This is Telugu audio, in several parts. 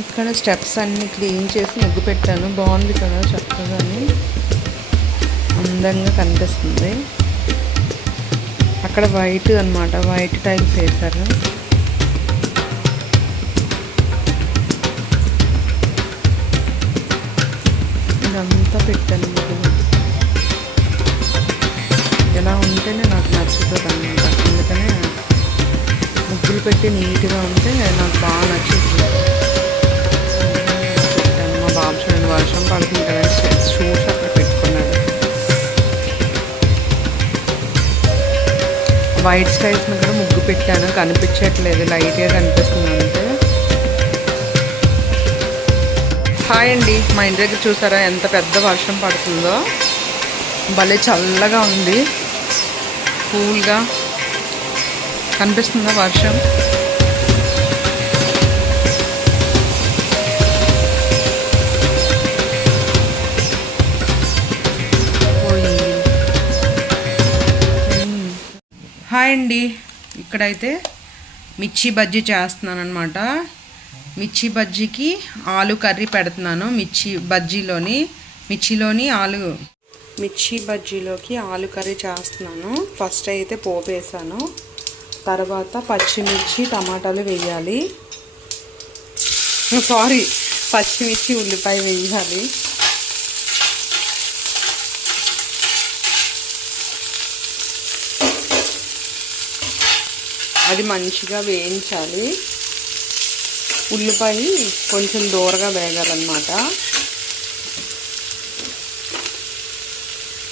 ఇక్కడ స్టెప్స్ అన్ని క్లీన్ చేసి ముగ్గు పెట్టాను. బాగుంది కదా చక్కగాని. అందంగా కనిపిస్తుంది. అక్కడ వైట్ అన్నమాట. వైట్ టైల్స్ వేశారు. ఇదంతా పెట్టాను ఎలా ఉంటేనే నాకు నచ్చుతుంది అన్నమాట అందుకనే ముగ్గులు పెట్టి నీట్గా ఉంటే నాకు బాగా నచ్చుతుంది. వర్షం పడుతుంది కదా షూస్ అక్కడ పెట్టుకున్నాడు. వైట్ స్టైల్స్ కూడా ముగ్గు పెట్టాను. కనిపించట్లేదు. లైట్గా కనిపిస్తుంది అంటే హాయ్ అండి. మా ఇంటి దగ్గర చూసారా? ఎంత పెద్ద వర్షం పడుతుందో. భలే చల్లగా ఉంది. కూల్గా కనిపిస్తుందా వర్షం? హాయ్ అండి ఇక్కడైతే మిర్చి బజ్జీ చేస్తున్నాను అనమాట మిర్చి బజ్జీకి ఆలు కర్రీ పెడుతున్నాను మిర్చి బజ్జీలోని మిర్చిలోని ఆలు. మిర్చి బజ్జీలోకి ఆలు కర్రీ చేస్తున్నాను. ఫస్ట్ అయితే పోపు వేసాను. తర్వాత పచ్చిమిర్చి టమాటాలు వేయాలి. సారీ పచ్చిమిర్చి ఉల్లిపాయ వేయాలి. అది మంచిగా వేయించాలి. ఉల్లిపాయ కొంచెం దూరగా వేగాలన్నమాట.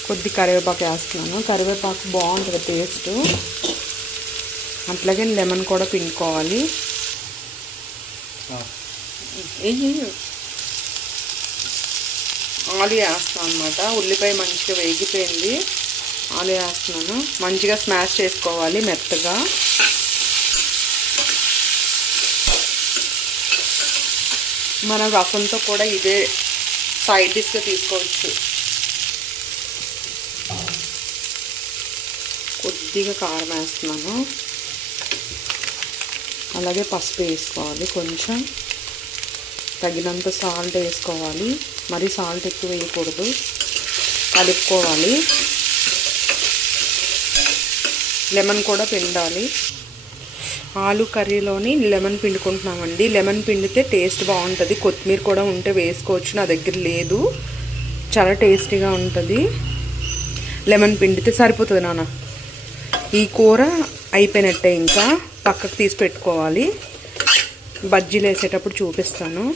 కొద్ది కరివేపాకు వేస్తున్నాను. కరివేపాకు బాగుంటుంది టేస్ట్. అట్లాగే లెమన్ కూడా పిండుకోవాలి. ఆలు వేస్తాను అనమాట ఉల్లిపాయ మంచిగా వేగిపోయింది. ఆలు వేస్తున్నాను. మంచిగా స్మాష్ చేసుకోవాలి మెత్తగా. మన రసంతో కూడా ఇదే సైడ్ డిష్గా తీసుకోవచ్చు. కొద్దిగా కారం వేస్తున్నాను. అలాగే పసుపు వేసుకోవాలి. కొంచెం తగినంత సాల్ట్ వేసుకోవాలి. మరి సాల్ట్ ఎక్కువ వేయకూడదు. కలుపుకోవాలి. లెమన్ కూడా పిండాలి. ఆలు కర్రీలోని లెమన్ పిండుకుంటున్నామండి. లెమన్ పిండితే టేస్ట్ బాగుంటుంది. కొత్తిమీర కూడా ఉంటే వేసుకోవచ్చు. నా దగ్గర లేదు. చాలా టేస్టీగా ఉంటుంది. లెమన్ పిండితే సరిపోతుంది నాన్న. ఈ కూర అయిపోయినట్టే ఇంకా. పక్కకు తీసి పెట్టుకోవాలి. బజ్జీలు వేసేటప్పుడు చూపిస్తాను.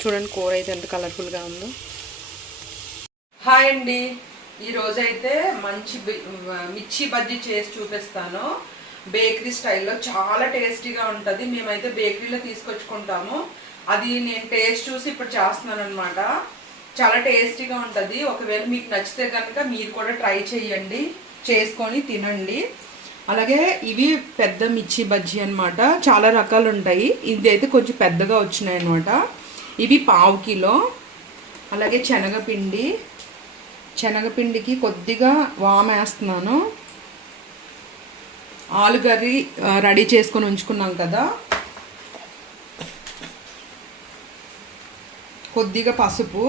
చూడండి కూర అయితే ఎంత కలర్ఫుల్గా ఉందో. హాయ్ అండి. ఈరోజైతే మంచి మిర్చి బజ్జీ చేసి చూపిస్తాను. బేకరీ స్టైల్లో చాలా టేస్టీగా ఉంటుంది. మేమైతే బేకరీలో తీసుకొచ్చుకుంటాము. అది నేను టేస్ట్ చూసి ఇప్పుడు చేస్తున్నాను అనమాట చాలా టేస్టీగా ఉంటుంది. ఒకవేళ మీకు నచ్చితే కనుక మీరు కూడా ట్రై చేయండి. చేసుకొని తినండి. అలాగే ఇవి పెద్ద మిర్చి బజ్జీ అన్నమాట. చాలా రకాలు ఉంటాయి ఇది అయితే కొంచెం పెద్దగా వచ్చినాయి అనమాట ఇవి పావు కిలో. అలాగే శనగపిండి. శనగపిండికి కొద్దిగా వామేస్తున్నాను వేస్తున్నాను. ఆలు కర్రీ రెడీ చేసుకొని ఉంచుకున్నాం కదా. కొద్దిగా పసుపు.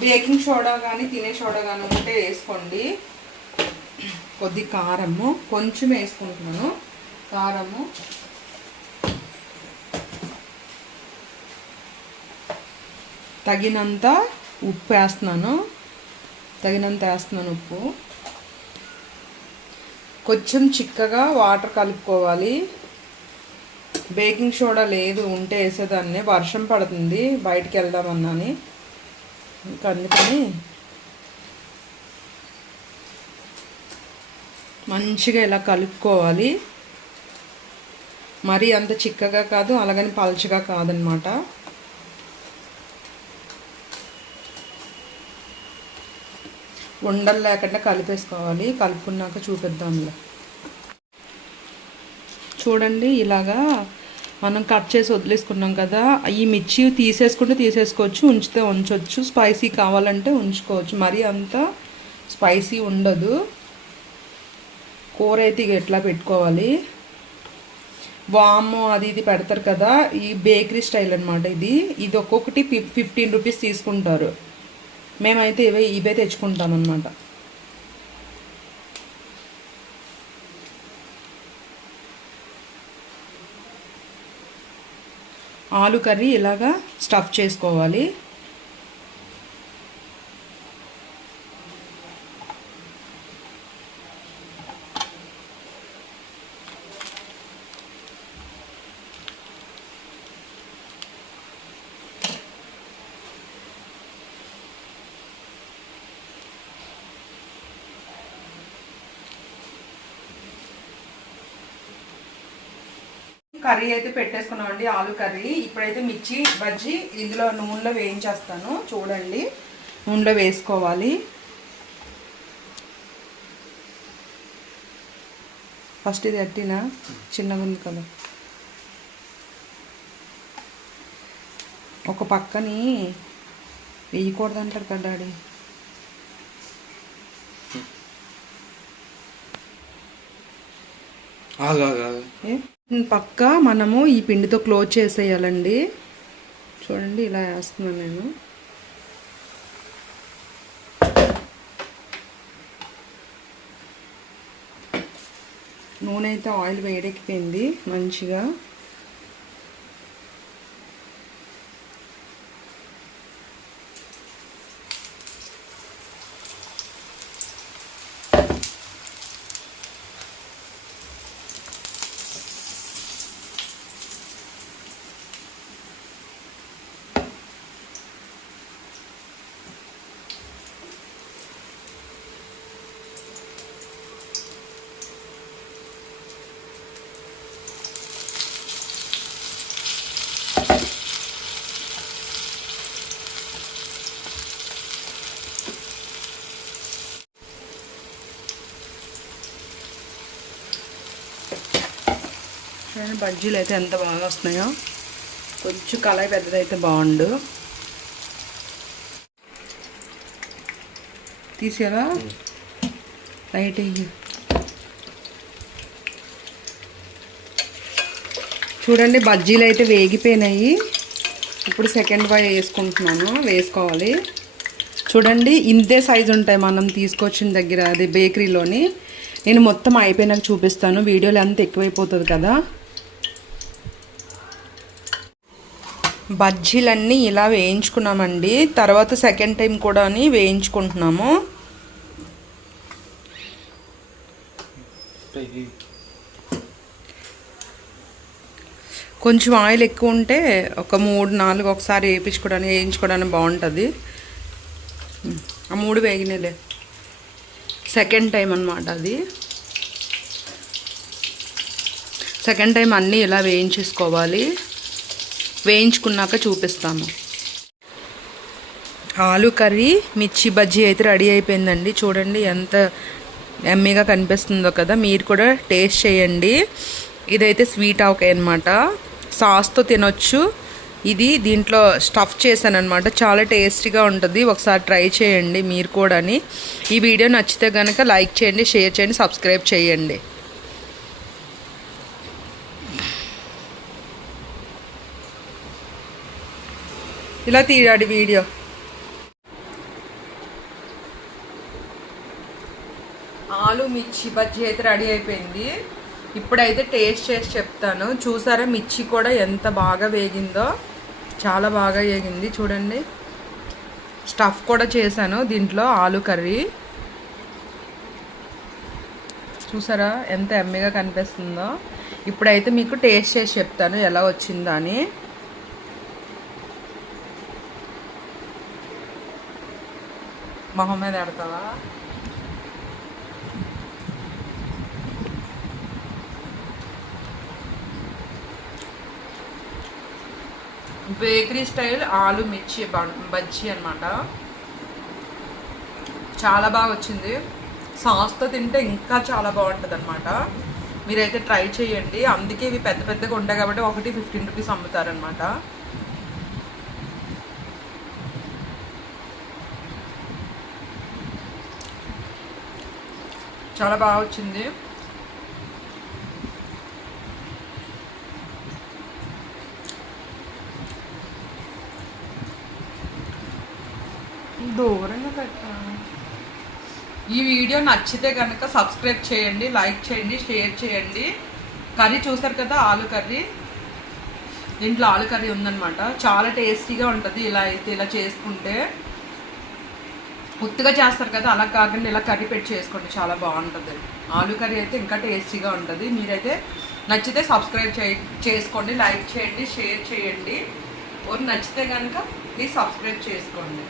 బేకింగ్ సోడా కానీ తినే సోడా కానీ ఉంటే వేసుకోండి. కొద్ది కారము. కొంచెం వేసుకుంటున్నాను. కారము. తగినంత ఉప్పు వేస్తున్నాను. తగినంత వేస్తున్నాను ఉప్పు. కొంచెం చిక్కగా వాటర్ కలుపుకోవాలి. బేకింగ్ సోడా లేదు ఉంటే వేసేదాన్ని. వర్షం పడుతుంది బయటికి వెళ్దామన్నాని. ఇంకా అందుకని మంచిగా ఇలా కలుపుకోవాలి. మరీ అంత చిక్కగా కాదు అలాగని పలచగా కాదనమాట. ఉండలు లేకుండా కలిపేసుకోవాలి. కలుపుకున్నాక చూపిద్దాంలే. చూడండి ఇలాగా మనం కట్ చేసి వదిలేసుకున్నాం కదా ఈ మిర్చి తీసేసుకుంటే తీసేసుకోవచ్చు ఉంచితే ఉంచవచ్చు స్పైసీ కావాలంటే ఉంచుకోవచ్చు. మరీ అంత స్పైసీ ఉండదు. కూర అయితే ఎట్లా పెట్టుకోవాలి? వామ్ అది ఇది పెడతారు కదా ఈ బేకరీ స్టైల్ అనమాట ఇది. ఇది ఒక్కొక్కటి ఫిఫ్టీన్ రూపీస్ తీసుకుంటారు. మేమైతే ఇవే ఇవే తెచ్చుకుంటామన్నమాట ఆలు కర్రీ ఇలాగా స్టఫ్ చేసుకోవాలి. కర్రీ అయితే పెట్టేసుకున్నాం అండి ఆలు కర్రీ. ఇప్పుడైతే మిర్చి బజ్జి ఇందులో నూనెలో వేయించేస్తాను. చూడండి నూనెలో వేసుకోవాలి. ఫస్ట్ ఇది అట్టినా? చిన్నగా ఉంది కదా. ఒక పక్కని వేయకూడదు అంటారు కదా డాడీ. ఆగు ఆగు ఆగు. ఏ? పక్క మనము ఈ పిండితో క్లోజ్ చేసేయాలండి. చూడండి ఇలా వేస్తున్నాను నేను. నూనె అయితే ఆయిల్ వేడెక్కిపోయింది మంచిగా. చూడండి బజ్జీలు అయితే ఎంత బాగా వస్తున్నాయో. కొంచెం కళాయి పెద్దదైతే బాగుండు. తీసారా? లైట్ అయ్యి చూడండి బజ్జీలు అయితే వేగిపోయినాయి. ఇప్పుడు సెకండ్ బాయ్ వేసుకుంటున్నాను వేసుకోవాలి. చూడండి ఇంతే సైజు ఉంటాయి మనం తీసుకొచ్చిన దగ్గర అది బేకరీలోని నేను మొత్తం అయిపోయినాక చూపిస్తాను. వీడియోలు అంత ఎక్కువైపోతుంది కదా. బజ్జీలన్నీ ఇలా వేయించుకున్నామండి. తర్వాత సెకండ్ టైం కూడా వేయించుకుంటున్నాము. కొంచెం ఆయిల్ ఎక్కువ ఉంటే ఒక మూడు నాలుగు ఒకసారి వేయించుకోవడానికి వేయించుకోవడానికి బాగుంటుంది. ఆ మూడు వేగినలే. సెకండ్ టైం అనమాట అది. సెకండ్ టైం అన్నీ ఇలా వేయించేసుకోవాలి. వేయించుకున్నాక చూపిస్తాము. ఆలు కర్రీ మిర్చి బజ్జీ అయితే రెడీ అయిపోయిందండి. చూడండి ఎంత ఎమ్మీగా కనిపిస్తుందో కదా. మీరు కూడా టేస్ట్ చేయండి. ఇదైతే స్వీట్ ఆవకాయ అనమాట సాస్తో తినొచ్చు. ఇది దీంట్లో స్టఫ్ చేశాను అనమాట చాలా టేస్టీగా ఉంటుంది. ఒకసారి ట్రై చేయండి మీరు కూడాని. ఈ వీడియో నచ్చితే కనుక లైక్ చేయండి షేర్ చేయండి సబ్స్క్రైబ్ చేయండి. ఇలా తీయాడి వీడియో. ఆలు మిర్చి బజ్జీ అయితే రెడీ అయిపోయింది. ఇప్పుడైతే టేస్ట్ చేసి చెప్తాను. చూసారా మిర్చి కూడా ఎంత బాగా వేగిందో. చాలా బాగా వేగింది. చూడండి. స్టఫ్ కూడా చేశాను దీంట్లో ఆలు కర్రీ. చూసారా ఎంత ఎమ్మెగా కనిపిస్తుందో. ఇప్పుడైతే మీకు టేస్ట్ చేసి చెప్తాను ఎలా వచ్చిందో అని మొహం మీద పెడతావా బేకరీ స్టైల్ ఆలు మిర్చి బన్- బజ్జీ అనమాట చాలా బాగా వచ్చింది. సాస్తో తింటే ఇంకా చాలా బాగుంటుంది అనమాట మీరైతే ట్రై చేయండి. అందుకే ఇవి పెద్ద పెద్దగా ఉంటాయి కాబట్టి ఒకటి ఫిఫ్టీన్ రూపీస్ అమ్ముతారనమాట చాలా బాగా వచ్చింది. దూరంగా పెట్టాను ఈ వీడియో నచ్చితే కనుక సబ్స్క్రైబ్ చేయండి లైక్ చేయండి షేర్ చేయండి. కర్రీ చూసారు కదా ఆలు కర్రీ? దీంట్లో ఆలు కర్రీ ఉందనమాట చాలా టేస్టీగా ఉంటుంది ఇలా అయితే ఇలా చేసుకుంటే. ఉత్తుగా చేస్తారు కదా అలా కాకుండా ఇలా కర్రీ పెట్టి చేసుకోండి చాలా బాగుంటుంది. ఆలు కర్రీ అయితే ఇంకా టేస్టీగా ఉంటుంది. మీరైతే నచ్చితే సబ్స్క్రైబ్ చే చేసుకోండి లైక్ చేయండి షేర్ చేయండి. ఓరు నచ్చితే కనుక ప్లీజ్ సబ్స్క్రైబ్ చేసుకోండి.